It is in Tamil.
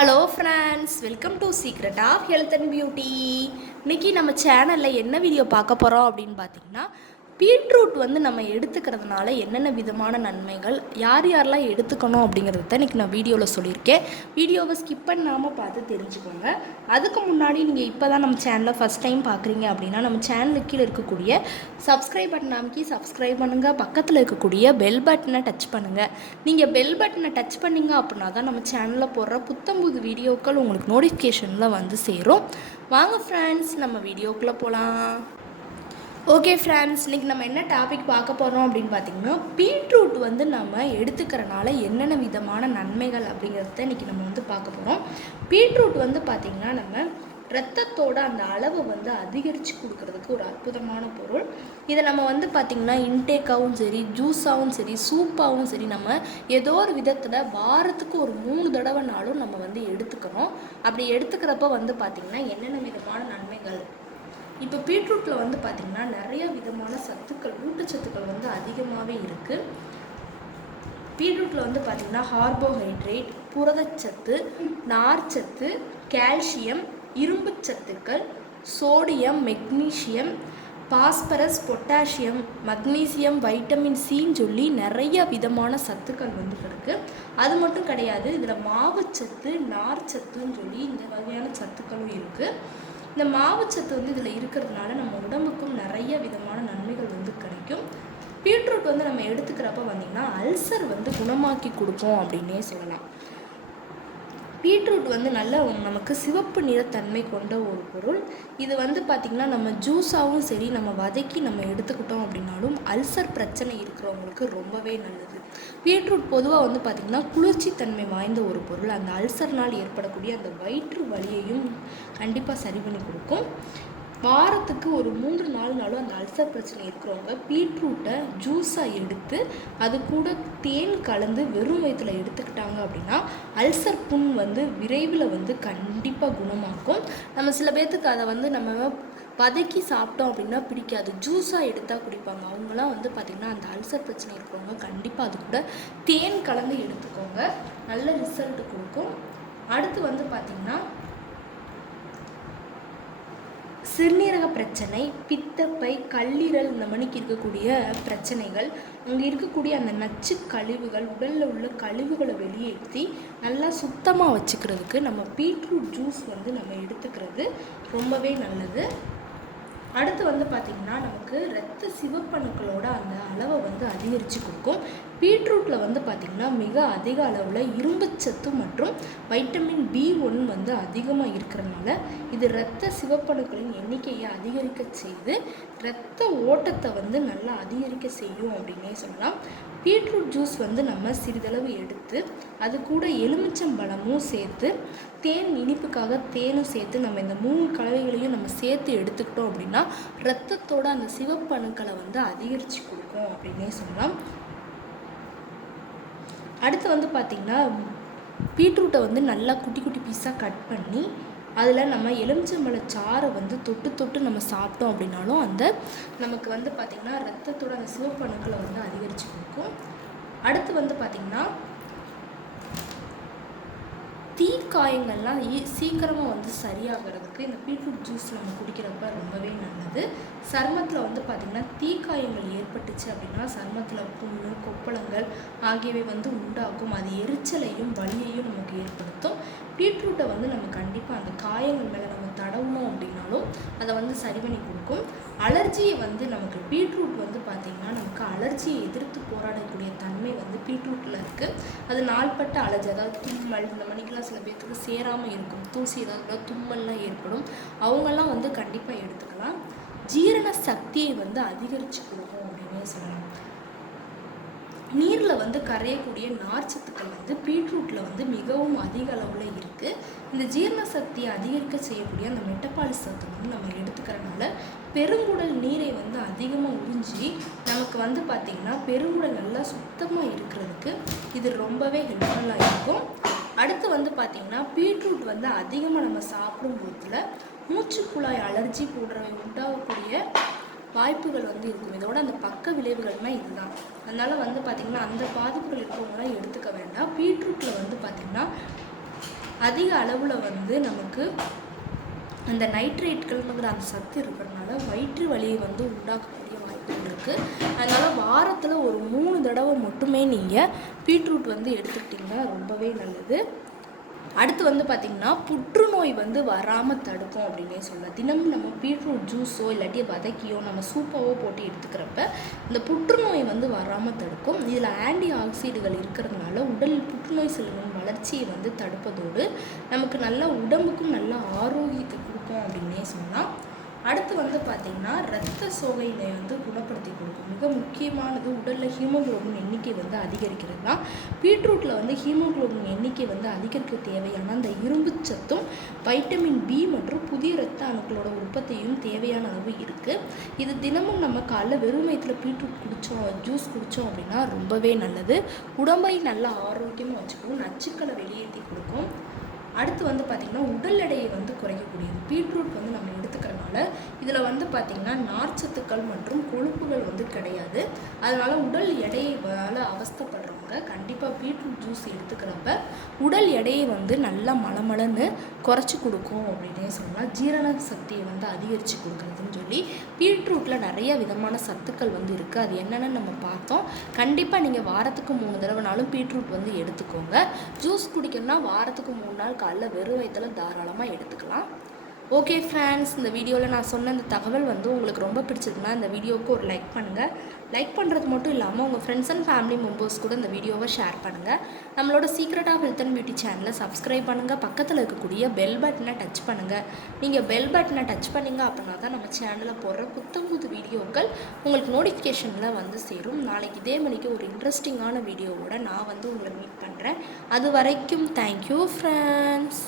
Hello friends, welcome to secret of health and beauty. இன்றைக்கி நம்ம சேனலில் என்ன வீடியோ பார்க்க போகிறோம் அப்படின்னு பார்த்தீங்கன்னா, பீட்ரூட் நம்ம எடுத்துக்கிறதுனால என்னென்ன விதமான நன்மைகள், யார் யாரெல்லாம் எடுத்துக்கணும் அப்படிங்கிறத இன்றைக்கி நான் வீடியோவில் சொல்லியிருக்கேன். வீடியோவை ஸ்கிப் பண்ணாமல் பார்த்து தெரிஞ்சுக்கோங்க. அதுக்கு முன்னாடி நீங்கள் இப்போ தான் நம்ம சேனலை ஃபஸ்ட் டைம் பார்க்குறீங்க அப்படின்னா, நம்ம சேனலுக்கு கீழே இருக்கக்கூடிய சப்ஸ்கிரைப் பட்டன் அமைக்கி சப்ஸ்கிரைப் பண்ணுங்கள். பக்கத்தில் இருக்கக்கூடிய பெல் பட்டனை டச் பண்ணுங்கள். நீங்கள் பெல் பட்டனை டச் பண்ணிங்க அப்படின்னா தான் நம்ம சேனலில் போடுற புத்தம்புது வீடியோக்கள் உங்களுக்கு நோட்டிஃபிகேஷனில் வந்து சேரும். வாங்க ஃப்ரெண்ட்ஸ், நம்ம வீடியோக்குள்ளே போகலாம். ஓகே ஃப்ரெண்ட்ஸ், இன்றைக்கி நம்ம என்ன டாபிக் பார்க்க போகிறோம் அப்படின்னு பார்த்தீங்கன்னா, பீட்ரூட் நம்ம எடுத்துக்கிறனால என்னென்ன விதமான நன்மைகள் அப்படிங்கிறத இன்றைக்கி நம்ம பார்க்க போகிறோம். பீட்ரூட் பார்த்திங்கன்னா நம்ம ரத்தத்தோட அந்த அளவை அதிகரித்து கொடுக்கறதுக்கு ஒரு அற்புதமான பொருள். இதை நம்ம பார்த்திங்கன்னா இன்டேக்காகவும் சரி, ஜூஸாகவும் சரி, சூப்பாகவும் சரி, நம்ம ஏதோ ஒரு விதத்தில் வாரத்துக்கு ஒரு 3 தடவைனாலும் நம்ம எடுத்துக்கணும். அப்படி எடுத்துக்கிறப்ப பார்த்திங்கன்னா என்னென்ன விதமான நன்மைகள். இப்போ பீட்ரூட்டில் பார்த்திங்கன்னா நிறைய விதமான சத்துக்கள், ஊட்டச்சத்துக்கள் அதிகமாகவே இருக்குது. பீட்ரூட்டில் பார்த்திங்கன்னா கார்போஹைட்ரேட், புரதச்சத்து, நார்ச்சத்து, கால்சியம், இரும்பு சத்துக்கள், sodium, magnesium, phosphorus, potassium, magnesium, vitamin சின்னு சொல்லி நிறைய விதமான சத்துக்கள் இருக்குது. அது மட்டும் கிடையாது, இதில் மாவுச்சத்து, நார்ச்சத்துன்னு சொல்லி இந்த வகையான சத்துக்களும் இருக்குது. இந்த மாவுச்சத்து இதில் இருக்கிறதுனால நம்ம உடம்புக்கும் நிறைய விதமான நன்மைகள் கிடைக்கும். பீட்ரூட் நம்ம எடுத்துக்கிறப்ப பார்த்திங்கன்னா அல்சர் குணமாக்கி கொடுப்போம் அப்படின்னே சொல்லலாம். பீட்ரூட் நல்ல நமக்கு சிவப்பு நிறத்தன்மை கொண்ட ஒரு பொருள். இது பார்த்திங்கன்னா நம்ம ஜூஸாகவும் சரி, நம்ம வதக்கி நம்ம எடுத்துக்கிட்டோம் அப்படின்னாலும் அல்சர் பிரச்சனை இருக்கிறவங்களுக்கு ரொம்பவே நல்லது. பீட்ரூட் பொதுவாக பார்த்திங்கன்னா குளிர்ச்சி தன்மை வாய்ந்த ஒரு பொருள். அந்த அல்சர்னால் ஏற்படக்கூடிய அந்த வயிற்று வலியையும் கண்டிப்பாக சரி பண்ணி கொடுக்கும். வாரத்துக்கு ஒரு 3-4 நாளும் அந்த அல்சர் பிரச்சனை இருக்கிறவங்க பீட்ரூட்டை ஜூஸாக எடுத்து அது கூட தேன் கலந்து வெறும் வயிற்றில் எடுத்துக்கிட்டாங்க அப்படின்னா அல்சர் புண் விரைவில் கண்டிப்பாக குணமாக்கும். நம்ம சில பேர்த்துக்கு அதை நம்ம வதக்கி சாப்பிட்டோம் அப்படின்னா பிடிக்காது, ஜூஸாக எடுத்தால் குடிப்பாங்க. அவங்களாம் பார்த்திங்கன்னா அந்த அல்சர் பிரச்சனை இருக்கிறவங்க கண்டிப்பாக அது கூட தேன் கலந்து எடுத்துக்கோங்க, நல்ல ரிசல்ட் கொடுக்கும். அடுத்து பார்த்திங்கன்னா சிறுநீரக பிரச்சனை, பித்தப்பை, கல்லீரல், இந்த மணிக்கு இருக்கக்கூடிய பிரச்சனைகள், அங்கே இருக்கக்கூடிய அந்த நச்சு கழிவுகள், உடலில் உள்ள கழிவுகளை வெளியேற்றி நல்லா சுத்தமாக வச்சுக்கிறதுக்கு நம்ம பீட்ரூட் ஜூஸ் நம்ம எடுத்துக்கிறது ரொம்பவே நல்லது. அடுத்து பார்த்திங்கன்னா நமக்கு இரத்த சிவப்பணுக்களோட அந்த அளவை அதிகரித்து கொடுக்கும். பீட்ரூட்டில் பார்த்திங்கன்னா மிக அதிக அளவில் இரும்புச்சத்து மற்றும் வைட்டமின் B1 அதிகமாக இருக்கிறதுனால இது இரத்த சிவப்பணுக்களின் எண்ணிக்கையை அதிகரிக்க செய்து இரத்த ஓட்டத்தை நல்லா அதிகரிக்க செய்யும் அப்படின்னே சொல்லலாம். பீட்ரூட் ஜூஸ் நம்ம சிறிதளவு எடுத்து அது கூட எலுமிச்சம்பழமும் சேர்த்து, தேன் இனிப்புக்காக தேனும் சேர்த்து நம்ம இந்த 3 கலவைகளையும் நம்ம சேர்த்து எடுத்துக்கிட்டோம் அப்படின்னா இரத்தத்தோட அந்த சிவப்பணுக்களை அதிகரித்து கொடுக்கும் அப்படின்னே சொல்லலாம். அடுத்து பார்த்திங்கன்னா பீட்ரூட்டை நல்லா குட்டி குட்டி பீஸாக கட் பண்ணி அதில் நம்ம எலுமிச்சம்பழ சாறை தொட்டு தொட்டு நம்ம சாப்பிட்டோம் அப்படின்னாலும் அந்த நமக்கு பார்த்திங்கன்னா ரத்தத்தோட அந்த சிவப்பணுக்களை அதிகரித்து கொடுக்கும். அடுத்து பார்த்திங்கன்னா தீக்காயங்கள்லாம் சீக்கிரமாக சரியாகிறதுக்கு இந்த பீட்ரூட் ஜூஸ் நம்ம குடிக்கிறப்ப ரொம்பவே நல்லது. சருமத்தில் பார்த்திங்கன்னா தீக்காயங்கள் ஏற்பட்டுச்சு அப்படின்னா சருமத்தில் புண்ணு, கொப்பளங்கள் ஆகியவை உண்டாகும். அது எரிச்சலையும் வலியையும் நமக்கு ஏற்படுத்தும். பீட்ரூட்டை நம்ம கண்டிப்பாக அந்த காயங்கள் மேலே நம்ம தடவணும் அப்படின்னாலும் அதை சரி பண்ணி கொடுக்கும். அலர்ஜியை நமக்கு பீட்ரூட் பார்த்திங்கன்னா நமக்கு அலர்ஜியை எதிர்த்து போராடக்கூடிய தன்மை பீட்ரூட்டில் இருக்குது. அது நாள்பட்ட அலர்ஜி, அதாவது தும்மல், இந்த மணிக்கெலாம் சில பேர்த்துக்கு சேராமல் இருக்கும், தூசி ஏதாவது தும்மல்லாம் ஏற்படும். அவங்கெல்லாம் கண்டிப்பாக எடுத்துக்கலாம். ஜீரண சக்தியை அதிகரித்து கொடுக்கும் அப்படின்னே சொல்லலாம். நீரில் கரையக்கூடிய நார்ச்சத்துக்கள் பீட்ரூட்டில் மிகவும் அதிக அளவில் இருக்குது. இந்த ஜீரண சக்தியை அதிகரிக்க செய்யக்கூடிய அந்த மெட்டபாலிசத்தை நம்ம எடுத்துக்கிறனால பெருங்குடல் நீரை அதிகமாக உறிஞ்சி நமக்கு பார்த்திங்கன்னா பெருங்குடல் நல்லா சுத்தமாக இருக்கிறதுக்கு இது ரொம்பவே ஹெல்ப்ஃபுல்லாக இருக்கும். அடுத்து பார்த்திங்கன்னா பீட்ரூட் அதிகமாக நம்ம சாப்பிடும் போதில் மூச்சுக்குழாய் அலர்ஜி போன்றவை உண்டாகக்கூடிய வாய்ப்புகள் இருக்கும். இதோட அந்த பக்க விளைவுகள்னால் இதுதான். அதனால் பார்த்திங்கன்னா அந்த பாதிப்புகள் இருக்கிறவங்களாம் எடுத்துக்க வேண்டாம். பீட்ரூட்டில் பார்த்திங்கன்னா அதிக அளவில் வந்து நமக்கு அந்த நைட்ரேட்கள்ங்கிற அந்த சத்து இருக்கிறதுனால வயிற்று வலியை வந்து உண்டாக்கக்கூடிய வாய்ப்புகள் இருக்குது. அதனால் வாரத்தில் ஒரு 3 தடவை மட்டுமே நீங்கள் பீட்ரூட் வந்து எடுத்துக்கிட்டிங்கன்னா ரொம்பவே நல்லது. அடுத்து வந்து பார்த்திங்கன்னா புற்றுநோய் வந்து வராமல் தடுக்கும் அப்படின்னே சொல்லலாம். தினமும் நம்ம பீட்ரூட் ஜூஸோ இல்லாட்டி வதக்கியோ நம்ம சூப்பாவோ போட்டு எடுத்துக்கிறப்ப இந்த புற்றுநோய் வந்து வராமல் தடுக்கும். இதில் ஆன்டி ஆக்சிடுகள் இருக்கிறதுனால உடலில் புற்றுநோய் செல்களின் வளர்ச்சியை வந்து தடுப்பதோடு நமக்கு நல்லா உடம்புக்கும் நல்லா ஆரோக்கியத்தை கொடுக்கும் அப்படின்னே சொல்லலாம். அடுத்து வந்து பார்த்திங்கன்னா இரத்த சோகையை வந்து குணப்படுத்தி கொடுக்கும். மிக முக்கியமானது உடலில் ஹீமோகுளோபின் எண்ணிக்கை வந்து அதிகரிக்கிறது தான். பீட்ரூட்டில் வந்து ஹீமோகுளோபின் எண்ணிக்கை வந்து அதிகரிக்க தேவையான அந்த இரும்பு சத்தும் வைட்டமின் பி மற்றும் புதிய இரத்த அணுக்களோட உற்பத்தியும் தேவையான அளவு இருக்குது. இது தினமும் நம்ம காலைல வெறும் வயிற்றில் பீட்ரூட் ஜூஸ் குடித்தோம் அப்படின்னா ரொம்பவே நல்லது. உடம்பை நல்லா ஆரோக்கியமாக வச்சுக்கும், நச்சுக்களை வெளியேற்றி கொடுக்கும். அடுத்து வந்து பார்த்திங்கன்னா உடல் எடையை வந்து குறைக்கக்கூடியது. பீட்ரூட் வந்து நம்ம எடுத்துக்கிறனால இதில் வந்து பார்த்திங்கன்னா நார்ச்சத்துக்கள் மற்றும் கொழுப்புகள் வந்து கிடையாது. அதனால் உடல் எடையை அவஸ்தைப்படுறவங்க கண்டிப்பாக பீட்ரூட் ஜூஸ் எடுத்துக்கிறப்ப உடல் எடையை வந்து நல்லா மலமலன்னு குறைச்சி கொடுக்கும் அப்படின்னே சொல்லலாம். ஜீரண சக்தியை வந்து அதிகரித்து கொடுக்குறதுன்னு சொல்லி பீட்ரூட்டில் நிறைய விதமான சத்துக்கள் வந்து இருக்குது. அது என்னென்னு நம்ம பார்த்தோம். கண்டிப்பாக நீங்கள் வாரத்துக்கு 3 தடவைனாலும் பீட்ரூட் வந்து எடுத்துக்கோங்க. ஜூஸ் குடிக்கணும்னா வாரத்துக்கு 3 நாள் காலைல வெறும் வயிற்றில் தாராளமாக எடுத்துக்கலாம். ஓகே ஃப்ரெண்ட்ஸ், இந்த வீடியோவில் நான் சொன்ன இந்த தகவல் வந்து உங்களுக்கு ரொம்ப பிடிச்சதுன்னா இந்த வீடியோவுக்கு ஒரு லைக் பண்ணுங்கள். லைக் பண்ணுறது மட்டும் இல்லாமல் உங்கள் ஃப்ரெண்ட்ஸ் அண்ட் ஃபேமிலி மெம்பர்ஸ் கூட இந்த வீடியோவை ஷேர் பண்ணுங்கள். நம்மளோட secret of health and beauty சேனலை சப்ஸ்கிரைப் பண்ணுங்கள். பக்கத்தில் இருக்கக்கூடிய பெல் பட்டனை டச் பண்ணுங்கள். நீங்கள் பெல் பட்டனை டச் பண்ணிங்க அப்படின்னா தான் நம்ம சேனலில் போடுற புது வீடியோக்கள் உங்களுக்கு நோட்டிஃபிகேஷனில் வந்து சேரும். நாளைக்கு இதே மணிக்கு ஒரு இன்ட்ரெஸ்டிங்கான வீடியோவோட நான் வந்து உங்களை மீட் பண்ணுறேன். அது வரைக்கும் தேங்க்யூ ஃப்ரெண்ட்ஸ்.